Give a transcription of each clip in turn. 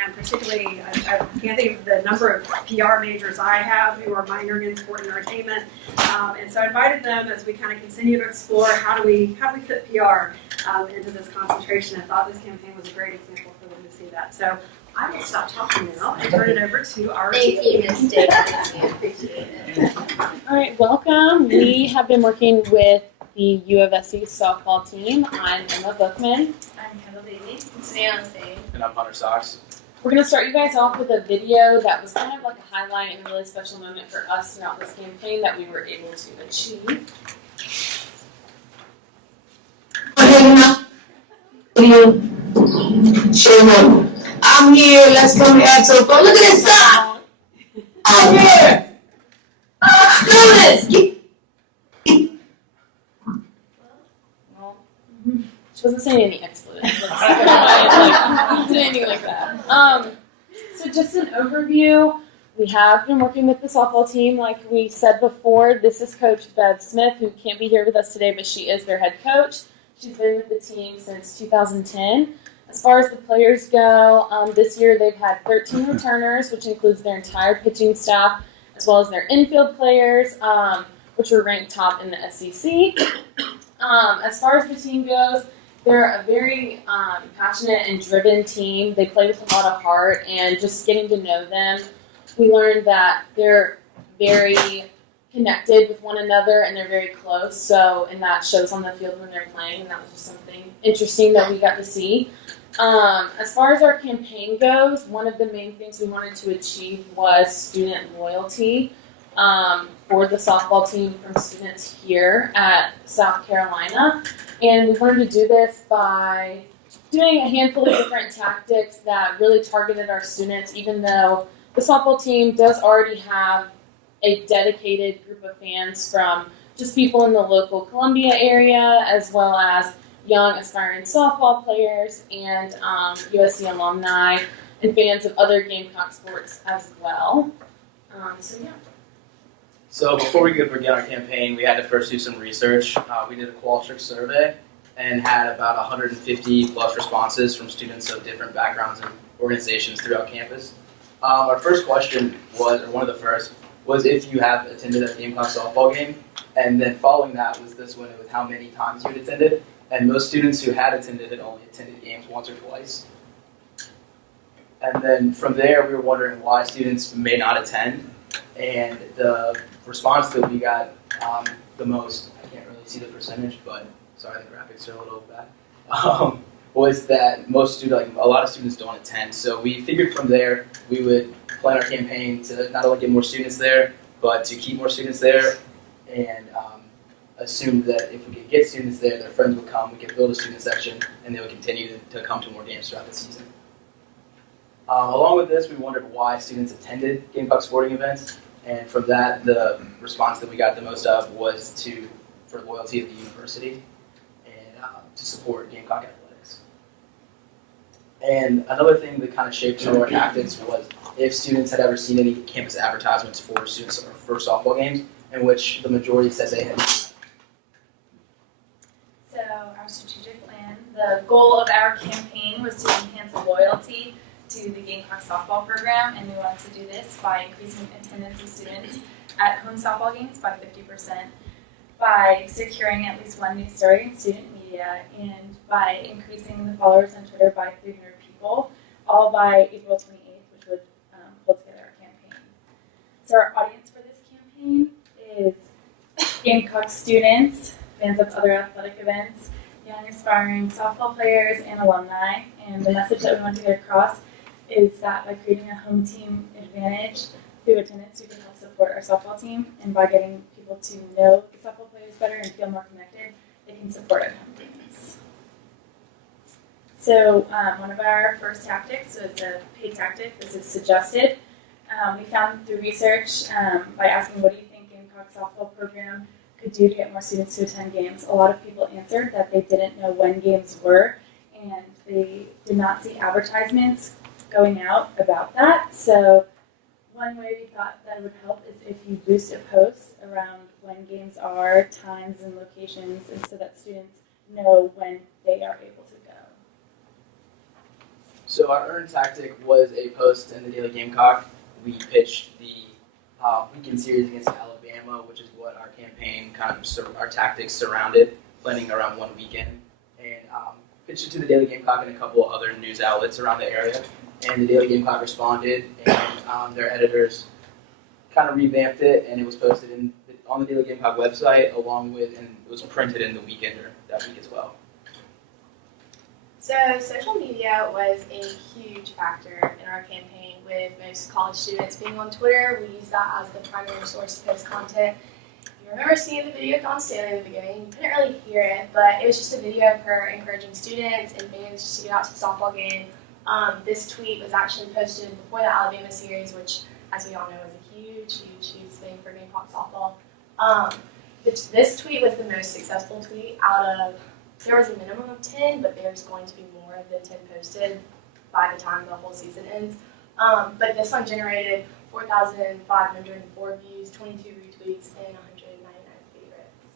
And particularly, I can't think of the number of PR majors I have who are minoring in sport and entertainment. And so I invited them as we kind of continue to explore how do we fit PR into this concentration. I thought this campaign was a great example for them to see that. So I will stop talking now and turn it over to our Thank you, Ms. Davis. We appreciate it. All right, welcome. We have been working with the U of SC softball team. I'm Emma Bookman. I'm Kendall Davey. Today on stage. And I'm Hunter Sox. We're going to start you guys off with a video that was kind of like a highlight and a really special moment for us throughout this campaign that we were able to achieve. I'm here. Let's come here. So look at this side. I'm here. Do this. Well, she wasn't saying any expletives. Like, anything like that. So just an overview. We have been working with the softball team, like we said before. This is Coach Bev Smith, who can't be here with us today, but she is their head coach. She's been with the team since 2010. As far as the players go, this year they've had 13 returners, which includes their entire pitching staff, as well as their infield players, which were ranked top in the SEC. As far as the team goes, they're a very passionate and driven team. They play with a lot of heart, and just getting to know them, we learned that they're very connected with one another and they're very close. So, and that shows on the field when they're playing, and that was just something interesting that we got to see. As far as our campaign goes, one of the main things we wanted to achieve was student loyalty for the softball team from students here at South Carolina. And we wanted to do this by doing a handful of different tactics that really targeted our students, even though the softball team does already have a dedicated group of fans from just people in the local Columbia area, as well as young aspiring softball players and USC alumni and fans of other Gamecock sports as well. So before we could begin our campaign, we had to first do some research. We did a Qualtrics survey and had about 150 plus responses from students of different backgrounds and organizations throughout campus. Our first question was, or one of the first, was if you have attended a Gamecock softball game, and then following that was this one, it was how many times you had attended, and most students who had attended had only attended games once or twice. And then from there, we were wondering why students may not attend, and the response that we got the most, I can't really see the percentage, but sorry, the graphics are a little bad, was that a lot of students don't attend. So we figured from there we would plan our campaign to not only get more students there, but to keep more students there, and assume that if we could get students there, their friends would come, we could build a student section, and they would continue to come to more games throughout the season. Along with this, we wondered why students attended Gamecock sporting events, and from that, the response that we got the most of was for loyalty of the university and to support Gamecock athletics. And another thing that kind of shaped some of our tactics was if students had ever seen any campus advertisements for students or for softball games, in which the majority said they had. So our strategic plan, the goal of our campaign was to enhance loyalty to the Gamecock softball program, and we wanted to do this by increasing attendance of students at home softball games by 50%, by securing at least one news story in student media, and by increasing the followers on Twitter by 300 people, all by April 28th, which would pull together our campaign. So our audience for this campaign is Gamecock students, fans of other athletic events, young aspiring softball players, and alumni. And the message that we want to get across is that by creating a home team advantage through attendance, we can help support our softball team. And by getting people to know the softball players better and feel more connected, they can support our home teams. So one of our first tactics was a paid tactic. This is suggested. We found through research by asking, what do you think Gamecock softball program could do to get more students to attend games? A lot of people answered that they didn't know when games were, and they did not see advertisements going out about that. So one way we thought that would help is if you boost a post around when games are, times and locations, and so that students know when they are able to go. So our earn tactic was a post in the Daily Gamecock. We pitched the weekend series against Alabama, which is what our campaign our tactics surrounded, planning around one weekend, and pitched it to the Daily Gamecock and a couple of other news outlets around the area. And the Daily Gamecock responded, and their editors kind of revamped it, and it was posted on the Daily Gamecock website, and it was printed in the Weekender that week as well. So social media was a huge factor in our campaign, with most college students being on Twitter. We used that as the primary source to post content. If you remember seeing the video of Don Stanley in the beginning, you couldn't really hear it, but it was just a video of her encouraging students and fans just to get out to the softball game. This tweet was actually posted before the Alabama series, which, as we all know, is a huge thing for Gamecock Softball. This tweet was the most successful tweet out of, there was a minimum of 10, but there's going to be more than 10 posted by the time the whole season ends. But this one generated 4,504 views, 22 retweets, and 199 favorites.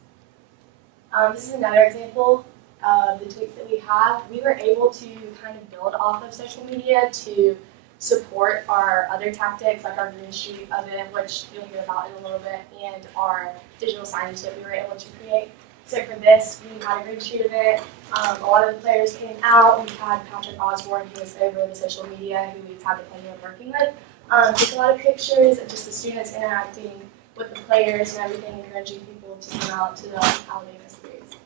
This is another example of the tweets that we have. We were able to kind of build off of social media to support our other tactics, like our Green Street event, which you'll hear about in a little bit, and our digital signage that we were able to create. So for this, we had a Green Street event. A lot of the players came out. We had Patrick Osborne, who was over the social media, who we've had the pleasure of working with. Took a lot of pictures of just the students interacting with the players and everything, encouraging people to come out to the Alabama series.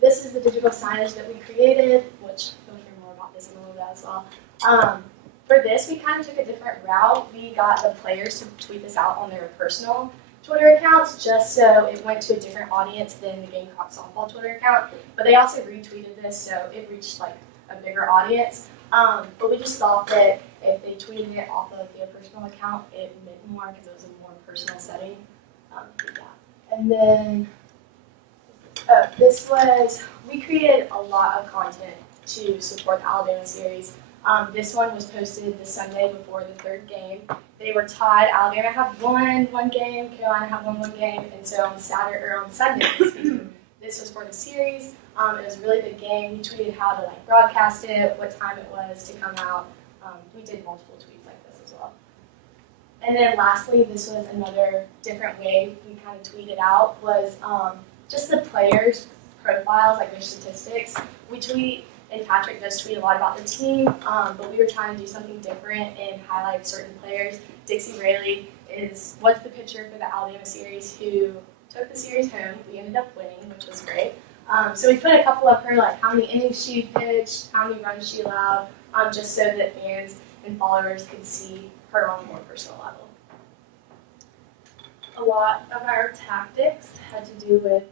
This is the digital signage that we created, which you'll hear more about this in a little bit as well. For this, we kind of took a different route. We got the players to tweet this out on their personal Twitter accounts, just so it went to a different audience than the Gamecock Softball Twitter account. But they also retweeted this, so it reached like a bigger audience. But we just thought that if they tweeted it off of their personal account, it meant more because it was a more personal setting. And then we created a lot of content to support the Alabama series. This one was posted the Sunday before the third game. They were tied. Alabama had won one game, Carolina had won one game, and so on Sunday, this was for the series. It was a really big game. We tweeted how to broadcast it, what time it was to come out. We did multiple tweets like this as well. And then lastly, this was another different way we kind of tweeted out, was just the players' profiles, like their statistics. We tweet, and Patrick does tweet a lot about the team, but we were trying to do something different and highlight certain players. Dixie Rayleigh was the pitcher for the Alabama series who took the series home. We ended up winning, which was great. So we put a couple of her, like how many innings she pitched, how many runs she allowed, just so that fans and followers could see her on a more personal level. A lot of our tactics had to do with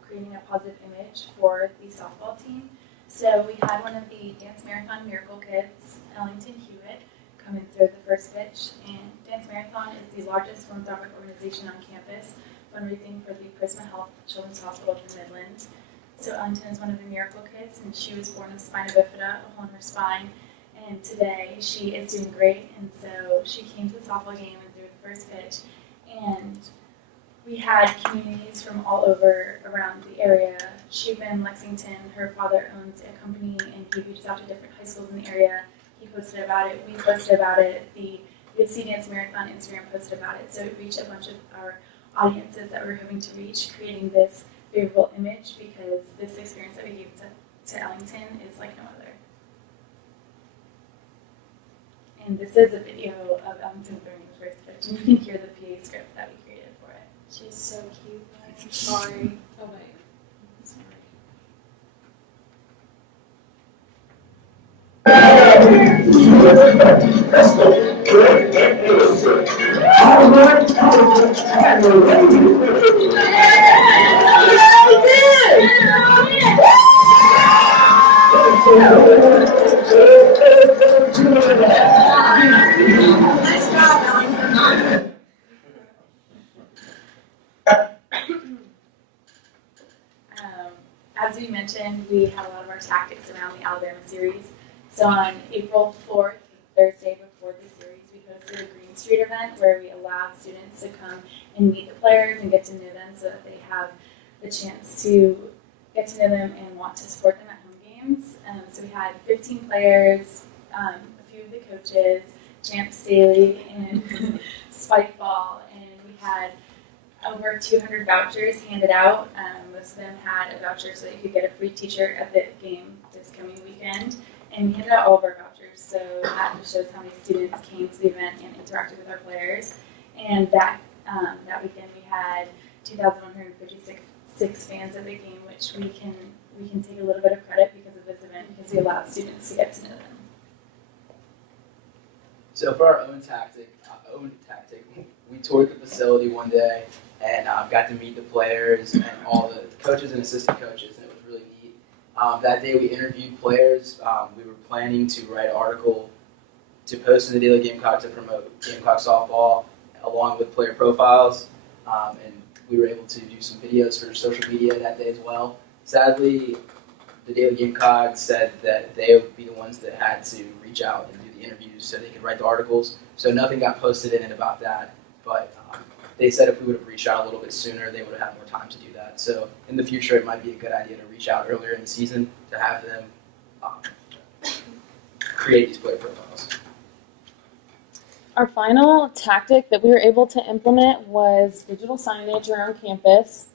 creating a positive image for the softball team. So we had one of the Dance Marathon Miracle Kids, Ellington Hewitt, come in through the first pitch. And Dance Marathon is the largest philanthropic organization on campus, fundraising for the Prisma Health Children's Hospital in the Midlands. So Ellington is one of the Miracle Kids, and she was born with spina bifida, a hole in her spine. And today she is doing great, and so she came to the softball game and threw the first pitch. And we had communities from all over around the area. Sheepman, Lexington, her father owns a company, and he reaches out to different high schools in the area. He posted about it, we posted about it, the USC Dance Marathon Instagram posted about it, so it reached a bunch of our audiences that we were hoping to reach, creating this favorable image, because this experience that we gave to Ellington is like no other. And this is a video of Ellington throwing the first pitch, and you can hear the PA script that we created for it. She's so cute. Sorry. Oh wait. Sorry. As we mentioned, we had a lot of our tactics around the Alabama series. So on April 4th, Thursday before the series, we hosted a Green Street event where we allowed students to come and meet the players and get to know them so that they have the chance to get to know them and want to support them at home games. So we had 15 players, a few of the coaches, Champ Staley and Spike Ball, and we had over 200 vouchers handed out. Most of them had a voucher so that you could get a free t-shirt at the game this coming weekend. And we handed out all of our vouchers, so that just shows how many students came to the event and interacted with our players. And that weekend we had 2,156 fans at the game, which we can take a little bit of credit because of this event because we allowed students to get to know them. So for our own tactic, we toured the facility one day and got to meet the players and all the coaches and assistant coaches, and it was really neat. That day we interviewed players. We were planning to write an article to post in the Daily Gamecock to promote Gamecock Softball along with player profiles, and we were able to do some videos for social media that day as well. Sadly, the Daily Gamecock said that they would be the ones that had to reach out and do the interviews so they could write the articles. So nothing got posted in it about that, but they said if we would have reached out a little bit sooner, they would have had more time to do that. So in the future, it might be a good idea to reach out earlier in the season to have them create these player profiles. Our final tactic that we were able to implement was digital signage around campus.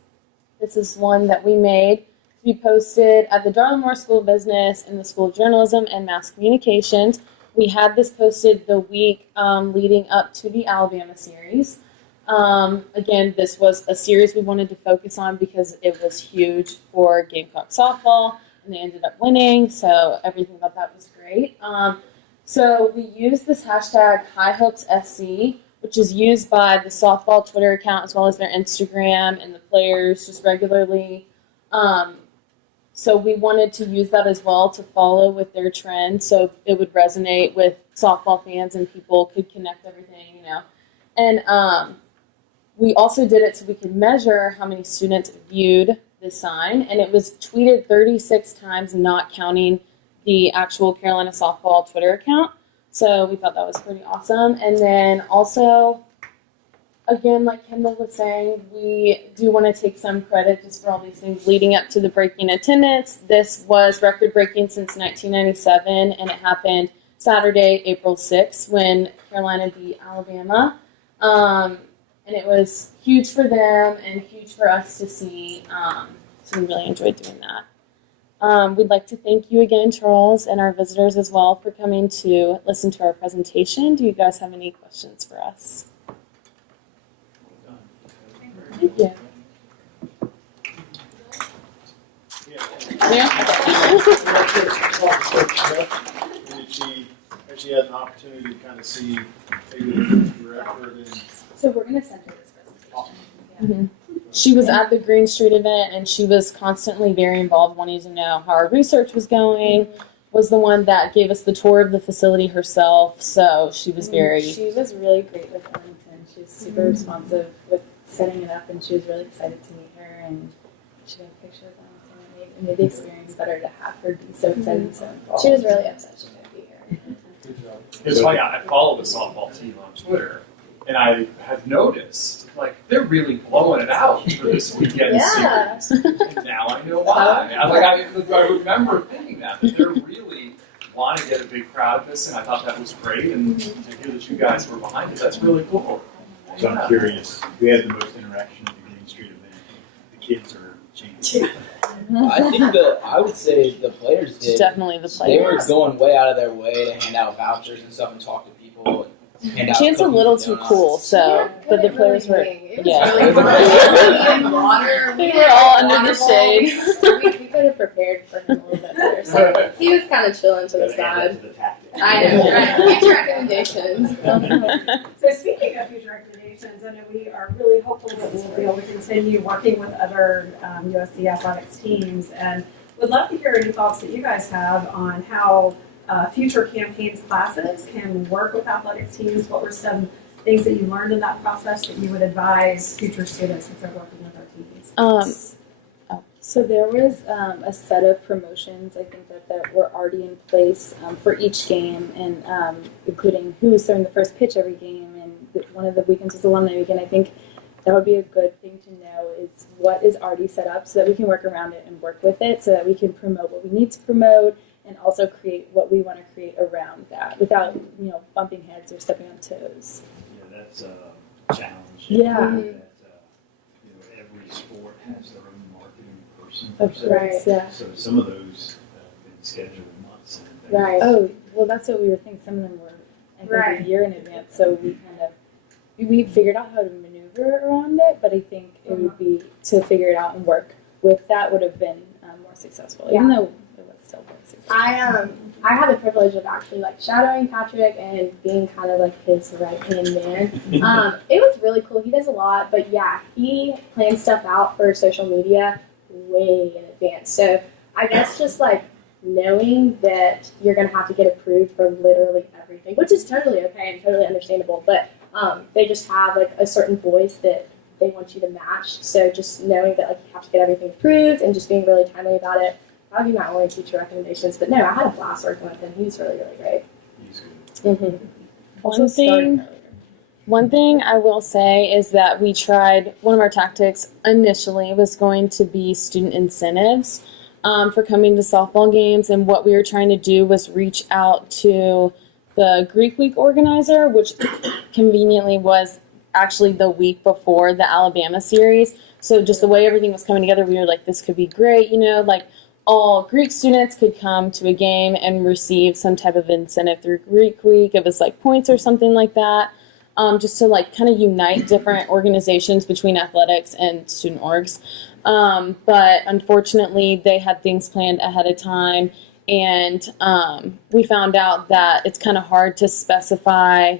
This is one that we made to be posted at the Darla Moore School of Business and the School of Journalism and Mass Communications. We had this posted the week leading up to the Alabama series. Again, this was a series we wanted to focus on because it was huge for Gamecock Softball, and they ended up winning, so everything about that was great. So we used this hashtag HighHopesSC, which is used by the softball Twitter account as well as their Instagram and the players just regularly. So we wanted to use that as well to follow with their trend so it would resonate with softball fans and people could connect everything, you know. And we also did it so we could measure how many students viewed the sign, and it was tweeted 36 times, not counting the actual Carolina Softball Twitter account. So we thought that was pretty awesome. And then also, again, like Kendall was saying, we do want to take some credit just for all these things leading up to the breaking attendance. This was record-breaking since 1997, and it happened Saturday, April 6th, when Carolina beat Alabama. And it was huge for them and huge for us to see, so we really enjoyed doing that. We'd like to thank you again, Charles, and our visitors as well for coming to listen to our presentation. Do you guys have any questions for us? Thank you. She had an opportunity to kind of see maybe the director and So we're going to send her this presentation. Yeah. Mm-hmm. She was at the Green Street event, and she was constantly very involved, wanting to know how our research was going. Was the one that gave us the tour of the facility herself, so she was very... She was really great with Ellington. She was super responsive with setting it up, and she was really excited to meet her, and she got a picture of Ellington. It made the experience better to have her be so excited and so involved. She was really upset she couldn't be here. good job. It's funny, I follow the softball team on Twitter, and I have noticed, like, they're really blowing it out for this weekend series. And now I know why. I remember thinking that they're really want to get a big crowd of this, and I thought that was great, and to hear that you guys were behind it, that's really cool. So I'm curious, who had the most interaction at the Green Street event? The kids or James? I think I would say the players did. Definitely the They were players. going way out of their way to hand out vouchers and stuff and talk to people. And hand out Chance a cookies little and too donuts. cool, so but the players were Really water. they were all under the shade. We could have prepared for him a little bit better. So he was kind of chilling to the side. I know, right? Future recommendations. So speaking of future recommendations, I know we are really hopeful that we'll be able to continue working with other USC athletics teams, and would love to hear any thoughts that you guys have on how future campaigns classes can work with athletics teams. What were some things that you learned in that process that you would advise future students if they're working with our teams? So there was a set of promotions, I think, that were already in place for each game, and including who was throwing the first pitch every game. And one of the weekends was Alumni Weekend. I think that would be a good thing to know is what is already set up so that we can work around it and work with it so that we can promote what we need to promote and also create what we want to create around that without, bumping heads or stepping on toes. Yeah, that's a challenge. Yeah. That, every sport has their own marketing person. per Of se. course, yeah. So some of those have been scheduled months in advance. Right. Oh, well, that's what we were thinking. Some of them were, I think, Right. a year in advance. So we figured out how to maneuver around it, but I think it would be to figure it out and work with that would have been more successful, even though it was still very successful. I had the privilege of actually like shadowing Patrick and being kind of like his right hand man. It was really cool. He does a lot, but yeah, he plans stuff out for social media way in advance. So I guess just like knowing that you're gonna have to get approved for literally everything, which is totally okay and totally understandable, but they just have like a certain voice that they want you to match. So just knowing that like you have to get everything approved and just being really timely about it. That would be my only teacher recommendations. But no, I had a blast working with him. He was really, really great. He's good. Mm-hmm. One thing I will say is that we tried, one of our tactics initially was going to be student incentives for coming to softball games. And what we were trying to do was reach out to the Greek Week organizer, which conveniently was actually the week before the Alabama series. So just the way everything was coming together, we were like, this could be great, all Greek students could come to a game and receive some type of incentive through Greek Week. It was like points or something like that, just to kind of unite different organizations between athletics and student orgs. But unfortunately, they had things planned ahead of time, and we found out that it's kind of hard to specify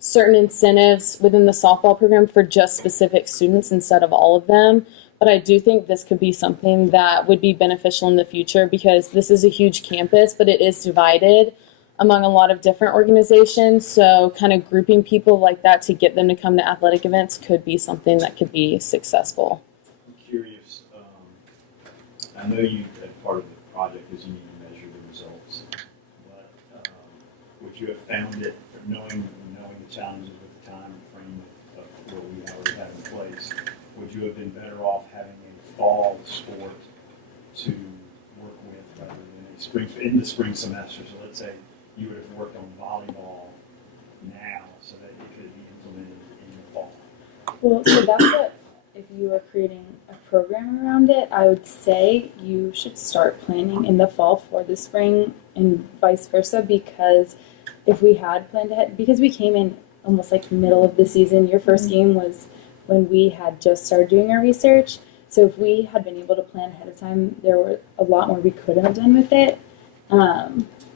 certain incentives within the softball program for just specific students instead of all of them. But I do think this could be something that would be beneficial in the future because this is a huge campus, but it is divided among a lot of different organizations. So kind of grouping people like that to get them to come to athletic events could be something that could be successful. I'm curious, I know you, as part of the project, is you need to measure the results. But would you have found it, knowing the challenges with the time frame of what we already have in place, would you have been better off having a fall sport to work with rather than in the spring semester? So let's say you would have worked on volleyball now so that it could be implemented in the fall. Well, so that's what, if you were creating a program around it, I would say you should start planning in the fall for the spring and vice versa, because if we had planned ahead, because we came in almost like middle of the season, your first game was when we had just started doing our research. So if we had been able to plan ahead of time, there were a lot more we could have done with it.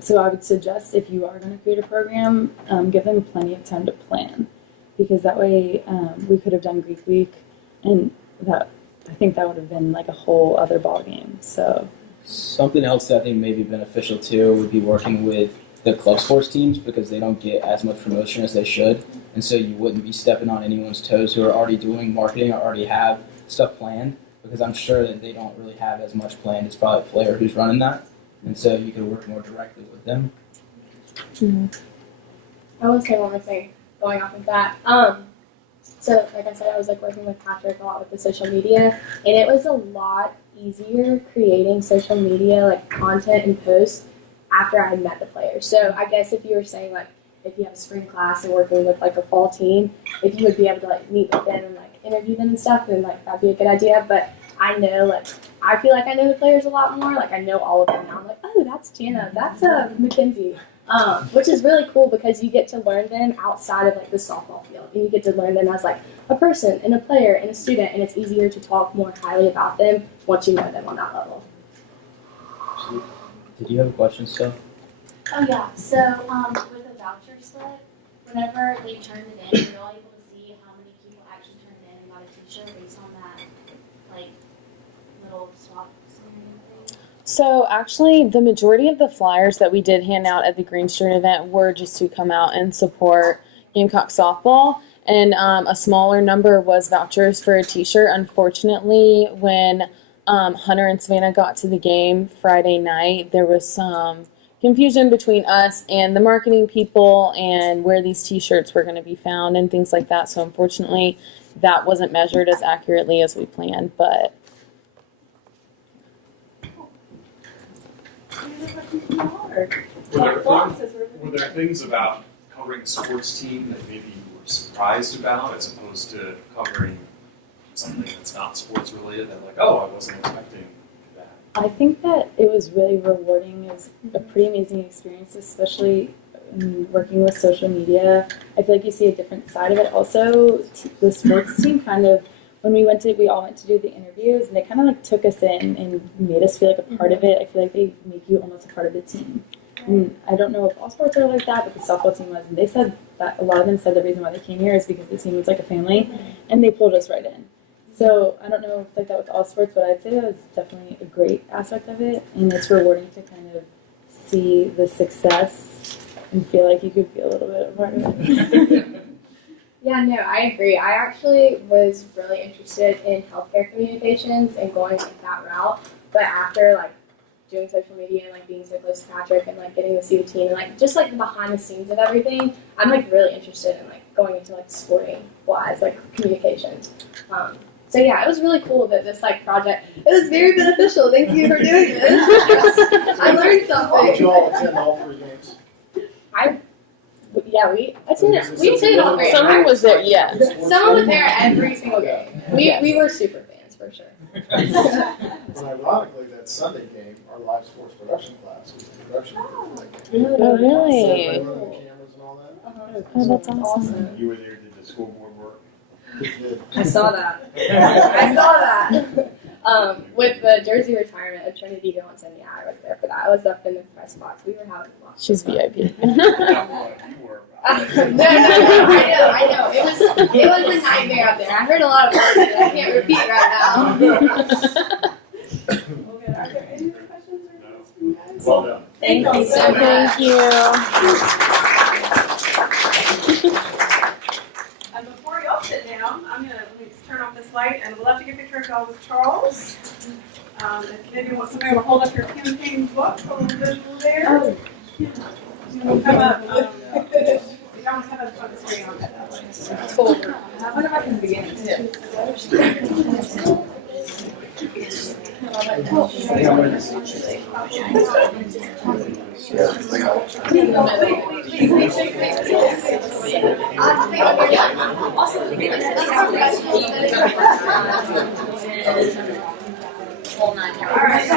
So I would suggest if you are going to create a program, give them plenty of time to plan, because that way we could have done Greek Week, and I think that would have been like a whole other ball game. So Something else that I think may be beneficial too would be working with the club sports teams, because they don't get as much promotion as they should, and so you wouldn't be stepping on anyone's toes who are already doing marketing or already have stuff planned, because I'm sure that they don't really have as much planned as probably a player who's running that, and so you could work more directly with them. I want to say one more thing going off of that. So like I said, I was like working with Patrick a lot with the social media, and it was a lot easier creating social media like content and posts after I had met the players. So I guess if you were saying like if you have a spring class and working with like a fall team, if you would be able to like meet with them and like interview them and stuff, then like that'd be a good idea. But I know like I feel like I know the players a lot more. Like I know all of them now. I'm like, oh, that's Jana, that's Mackenzie. Which is really cool because you get to learn them outside of like the softball field, and you get to learn them as like a person and a player and a student, and it's easier to talk more highly about them once you know them on that level. Did you have a question, Steph? Oh yeah, so with a voucher split, whenever they turned it in, you're all able to see how many people actually turned in and got a t-shirt based on that, like, little swap scenario thing? So actually, the majority of the flyers that we did hand out at the Green Shirt event were just to come out and support Gamecock Softball, and a smaller number was vouchers for a t-shirt. Unfortunately, when Hunter and Savannah got to the game Friday night, there was some confusion between us and the marketing people and where these t-shirts were going to be found and things like that. So unfortunately, that wasn't measured as accurately as we planned, but Were there things about covering a sports team that maybe you were surprised about as opposed to covering something that's not sports related that like, oh, I wasn't expecting that? I think that it was really rewarding. It was a pretty amazing experience, especially in working with social media. I feel like you see a different side of it. Also, the sports team kind of, when we all went to do the interviews, and they kind of like took us in and made us feel like a part of it. I feel like they make you almost a part of the team. And I don't know if all sports are like that, but the softball team was. And they said that a lot of them said the reason why they came here is because the team was like a family, and they pulled us right in. So I don't know if it's like that with all sports, but I'd say that was definitely a great aspect of it, and it's rewarding to kind of see the success and feel like you could be a little bit a part of it. Yeah, no, I agree. I actually was really interested in healthcare communications and going like that route, but after like doing social media and like being so close to Patrick and like getting to see the team and like just like the behind the scenes of everything, I'm like really interested in like going into like sporting wise, like communications. So yeah, it was really cool that this like project, it was very beneficial. Thank you for doing this. I learned Did something. you all attend all 3 games? We attended all three. someone was there, yeah. Someone was there every single game. We were super fans for sure. But ironically, that Sunday game, our live sports production class was the production group for that game. Oh, really? So they running the cameras and all that. Oh, that's awesome. You were there, did the school board work? We did. I saw that. I saw that. With the jersey retirement of Trinity Johnson, yeah, I was there for that. I was up in the press box. We were having lots. She's VIP. Not what you were. No, I know. It was a nightmare up there. I heard a lot of words that I can't repeat right now. Okay, are there any other questions or comments from you guys? Well done. Thank you so much. Thank you. Before y'all sit down, let me just turn off this light, and we'd love to get a picture of y'all with Charles. If maybe somebody will hold up your campaign book, a little visual there. Oh. We'll come up. You almost have it on the screen on that way. I wonder if I can begin All right.